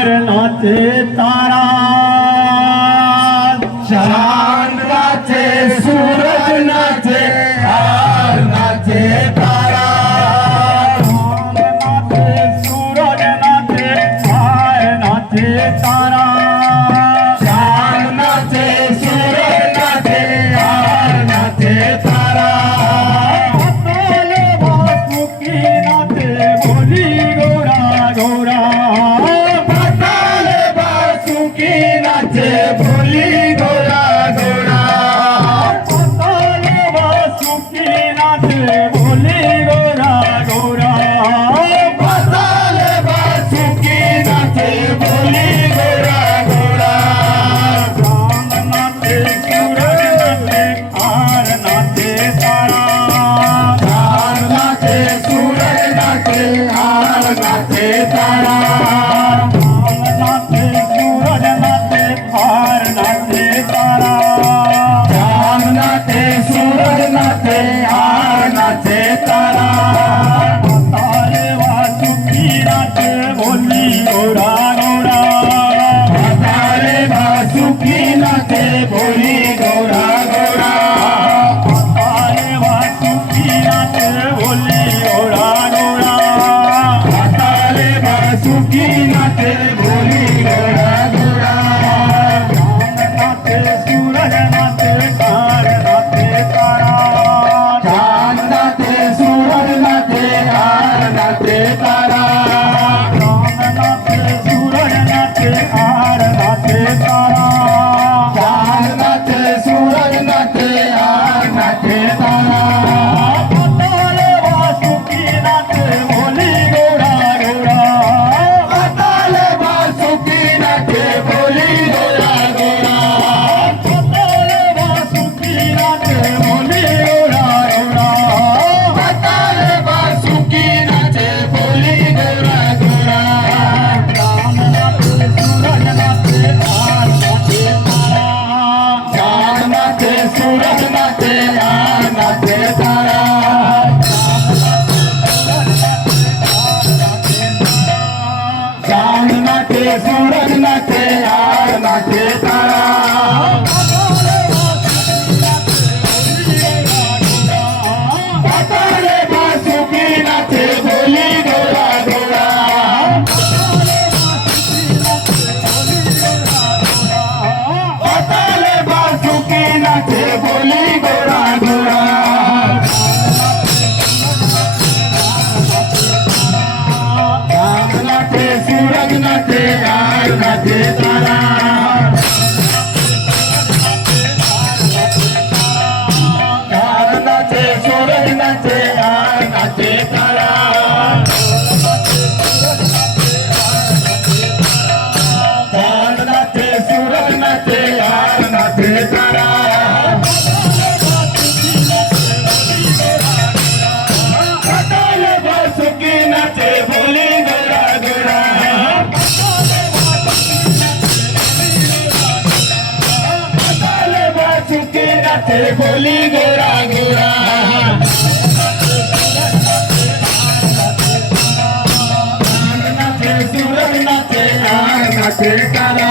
हार नाचे तारा चांद नाचे सूरज नाचे हार नाचे तारा चांद नाचे सूरज नाचे हार नाचे तारा चांद नाचे सूरज नाचे हार नाचे तारा हाताले वासुकी नाचे बोली गोरा गोरा हाताले बासुकी नाचे बोली गोरा गोरा हाताले वासुकी नाचे बोली गोरा गोरा हाताले बासुकी नाचे बोली गोरा गोरा चांद नाचे सूरज नाचे हार नाचे तारा चांद नाचे सूरज नाचे हार नाचे तारा चांद नाचे सूरज नाचे हार नाचे तारा चांद नाचे सूरज नाचे हार नाचे तारा हाताले वासुकी नाचे बोली गोरा गोरा हाताले बासुकी नाचे बोली गोरा गोरा हाताले वासुकी नाचे बोली गोरा गोरा हाताले बासुकी नाचे बोली गोरा गोरा चांद नाचे सूरज नाचे हार नाचे तारा चांद नाचे सूरज नाचे हार नाचे तारा चांद नाचे सूरज नाचे हार नाचे तारा चांद नाचे सूरज नाचे हार नाचे तारा हाताले वासुकी नाचे बोली गोरा गोरा हाताले बासुकी नाचे बोली गोरा गोरा हाताले वासुकी नाचे बोली गोरा गोरा हाताले बासुकी नाचे बोली गोरा गोरा चांद नाचे सूरज नाचे हार नाचे तारा चांद नाचे सूरज नाचे हार नाचे तारा चांद नाचे सूरज नाचे हार नाचे तारा हाताले बासुकी नाचे बोली गोरा गोरा हाताले बासुकी नाचे बोली गोरा गोरा चांद नाचे सूरज नाचे हार नाचे तारा चांद नाचे सूरज नाचे हार नाचे तारा चांद नाचे सूरज नाचे हार नाचे तारा हाताले बासुकी नाचे बोली गोरा गोरा हाताले बासुकी नाचे बोली गोरा गोरा चांद नाचे सूरज नाचे हार नाचे तारा